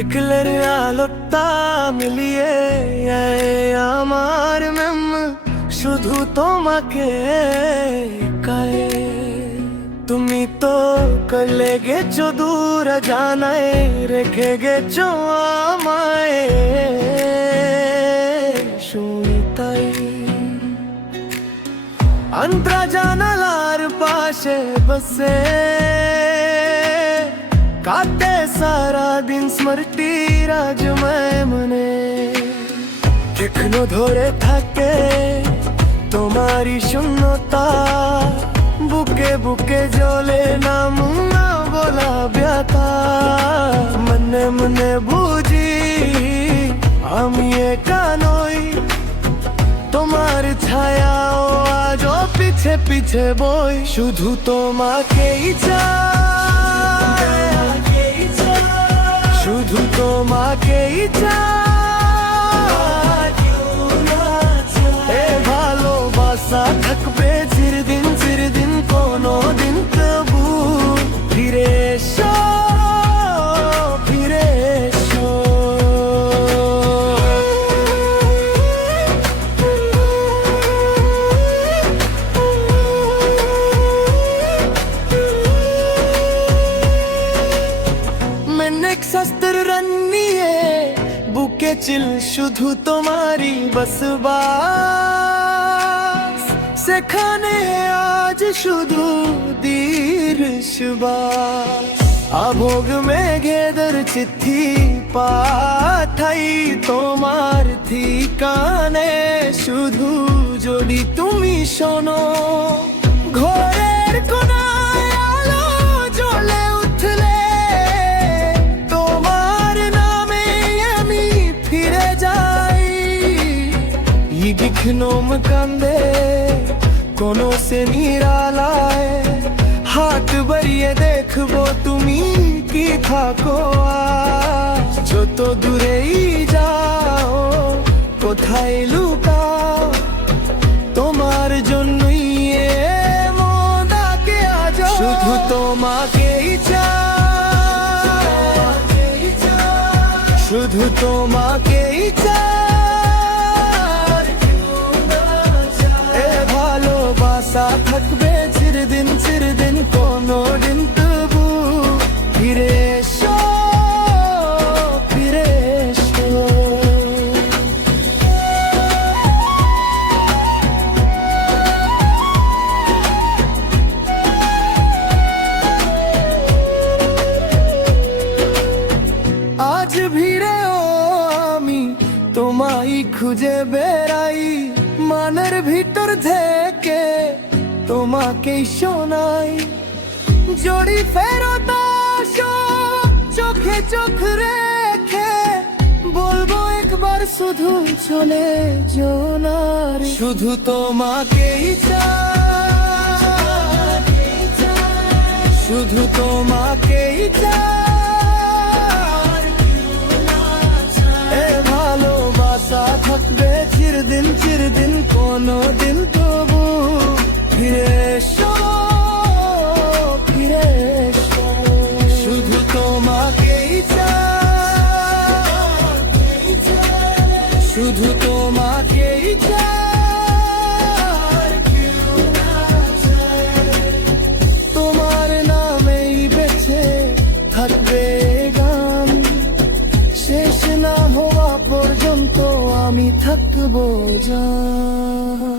বিকেলের আলোটা মিলিয়ে আমার মেম শুধু তোমাকে কায়ে তুমি তো কলে গেছো দূর জানায় রেখে গেছো আমায় শুনি তাই অন্তরা জানালার পাশে বসে কাটে সারা দিন স্মৃতি রাজময় মনে এখনো ধরে থাকে তোমারই শূন্যতা বুকে বুকে জ্বলে নাম না বলা ব্যথা মনে মনে বুঝি আমি একা নই তোমার ছায়াও আজও পিছে পিছে বই শুধু তোমাকেই চাই শুধু তোমাকেই চাই এ ভালোবাসা থাকবে চিরদিন কোনো দিন তবু ফিরে এসো ফিরে এসো शस्त्र रन्निए बुके चिल शुधु तुम्हारी बसबास सेखाने आज शुधु दीर शुबास अभोग में घेदर चिट्ठी पाठाई তোমার ঠিকানে শুধু যদি তুমি শোনো ঘরের কোনায় আলো জ্বলে উঠলে তোমার নামে আমি ফিরে যাই ইগিখনোম কান্দে কোনো সে নিরালায় হাত বাড়িয়ে দেখবো তুমি কি থাকো আজ যত দূরেই যাও কোথায় লুকাও তোমার জন্যই মন ডাকে আজ শুধু তোমাকেই চাই শুধু তোমাকেই চাই এ ভালোবাসা থাকবে চিরদিন কোনো দিন তবু ফিরে এসো ফিরে এসো আজ ভিড়েও আমি তোমায় খুঁজে বেড়াই মনের ভিতর থেকে তোমাকেই শোনাই জড়ি ফেরত আসো চোখে চোখ রেখে বলবো একবার শুধু চলে জোনার শুধু তোমাকেই চাই শুধু তোমাকেই চাই এ ভালোবাসা থাকবে চিরদিন কোনো দিন তবু ফিরে এসো ফিরে এসো শুধু তোমাকেই চাই শুধু তোমাকেই চাই তোমার নামেই বেঁচে থাকবে গান শেষ না হওয়া পর্যন্ত আমি থাকবো জান।